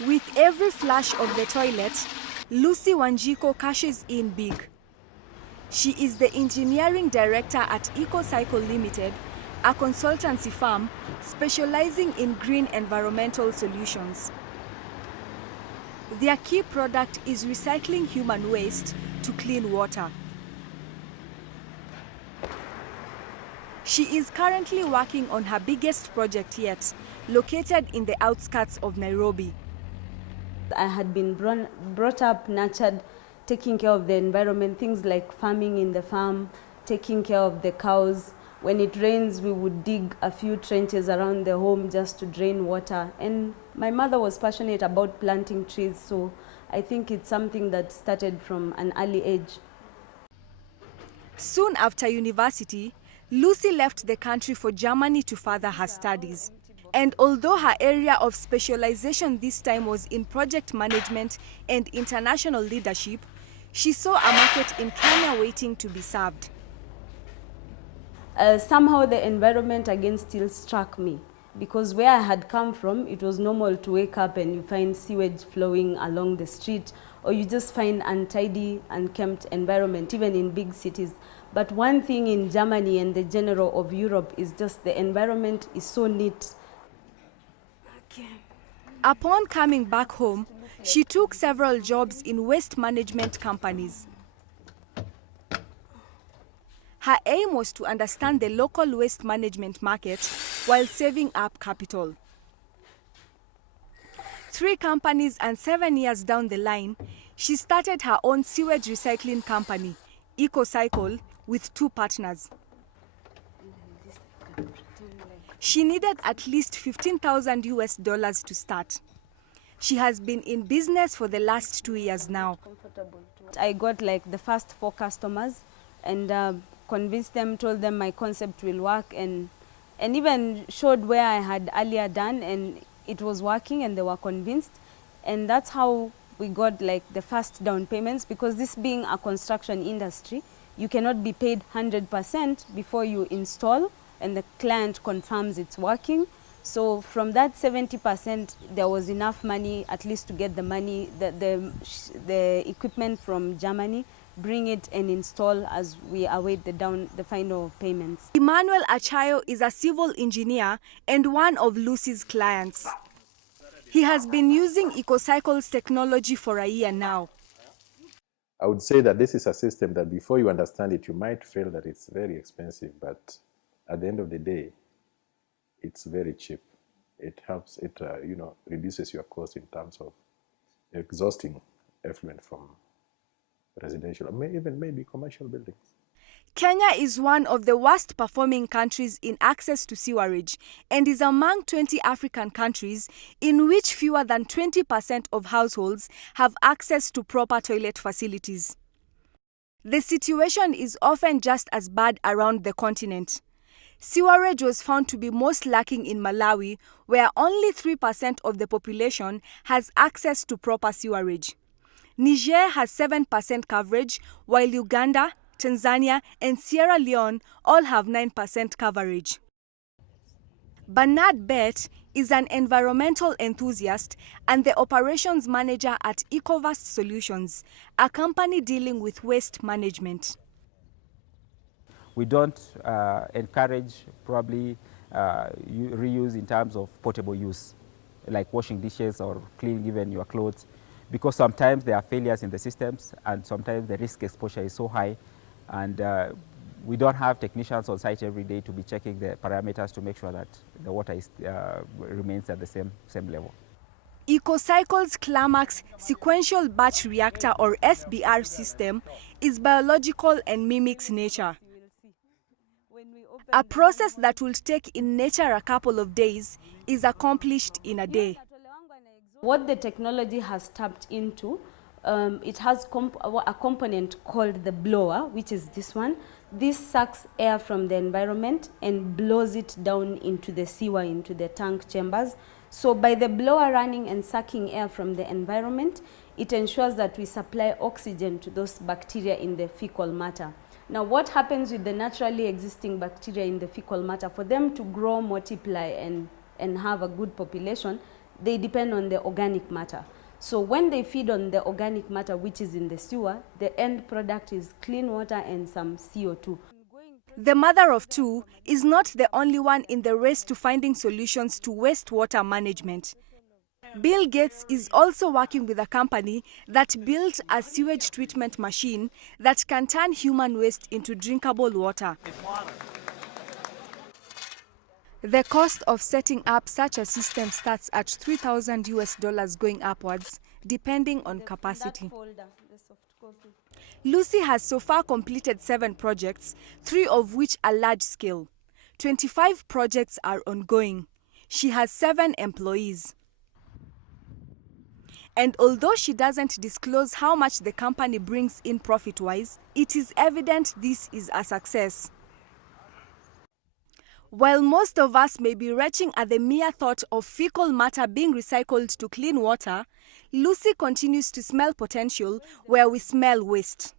With every flush of the toilet, Lucy Wanjiko cashes in big. She is the engineering director at EcoCycle Limited, a consultancy firm specializing in green environmental solutions. Their key product is recycling human waste to clean water. She is currently working on her biggest project yet, located in the outskirts of Nairobi. I had been brought up, nurtured, taking care of the environment, things like farming in the farm, taking care of the cows. When it rains, we would dig a few trenches around the home just to drain water. And my mother was passionate about planting trees, so I think it's something that started from an early age. Soon after university, Lucy left the country for Germany to further her studies. And although her area of specialization this time was in project management and international leadership, she saw a market in Kenya waiting to be served. Somehow the environment again still struck me, because where I had come from, it was normal to wake up and you find sewage flowing along the street, or you just find untidy, unkempt environment, even in big cities. But one thing in Germany and the general of Europe is just the environment is so neat. Upon coming back home, she took several jobs in waste management companies. Her aim was to understand the local waste management market while saving up capital. 3 companies and 7 years down the line, she started her own sewage recycling company, EcoCycle, with 2 partners. She needed at least $15,000 to start. She has been in business for the last 2 years now. I got like the first 4 customers and convinced them, told them my concept will work, and even showed where I had earlier done, and it was working and they were convinced. And that's how we got like the first down payments, because this being a construction industry, you cannot be paid 100% before you install and the client confirms it's working. So from that 70%, there was enough money at least to get the money, the equipment from Germany, bring it and install as we await the final payments. Emmanuel Achayo is a civil engineer and one of Lucy's clients. He has been using EcoCycle's technology for a year now. I would say that this is a system that before you understand it, you might feel that it's very expensive, but at the end of the day, it's very cheap. It helps, it reduces your cost in terms of exhausting effluent from residential or even maybe commercial buildings. Kenya is one of the worst performing countries in access to sewerage and is among 20 African countries in which fewer than 20% of households have access to proper toilet facilities. The situation is often just as bad around the continent. Sewerage was found to be most lacking in Malawi, where only 3% of the population has access to proper sewerage. Niger has 7% coverage, while Uganda, Tanzania, and Sierra Leone all have 9% coverage. Bernard Bett is an environmental enthusiast and the operations manager at EcoVast Solutions, a company dealing with waste management. We don't encourage probably reuse in terms of portable use, like washing dishes or cleaning even your clothes, because sometimes there are failures in the systems and sometimes the risk exposure is so high, and we don't have technicians on site every day to be checking the parameters to make sure that the water remains at the same level. EcoCycle's Climax Sequential Batch Reactor or SBR system is biological and mimics nature. A process that will take in nature a couple of days is accomplished in a day. What the technology has tapped into, it has a component called the blower, which is this one. This sucks air from the environment and blows it down into the sewer, into the tank chambers. So by the blower running and sucking air from the environment, it ensures that we supply oxygen to those bacteria in the fecal matter. Now, what happens with the naturally existing bacteria in the fecal matter? For them to grow, multiply, and have a good population, they depend on the organic matter. So when they feed on the organic matter which is in the sewer, the end product is clean water and some CO2. The mother of two is not the only one in the race to finding solutions to wastewater management. Bill Gates is also working with a company that built a sewage treatment machine that can turn human waste into drinkable water. The cost of setting up such a system starts at $3,000 going upwards, depending on capacity. Lucy has so far completed 7 projects, 3 of which are large scale. 25 projects are ongoing. She has 7 employees. And although she doesn't disclose how much the company brings in profit-wise, it is evident this is a success. While most of us may be retching at the mere thought of fecal matter being recycled to clean water, Lucy continues to smell potential where we smell waste.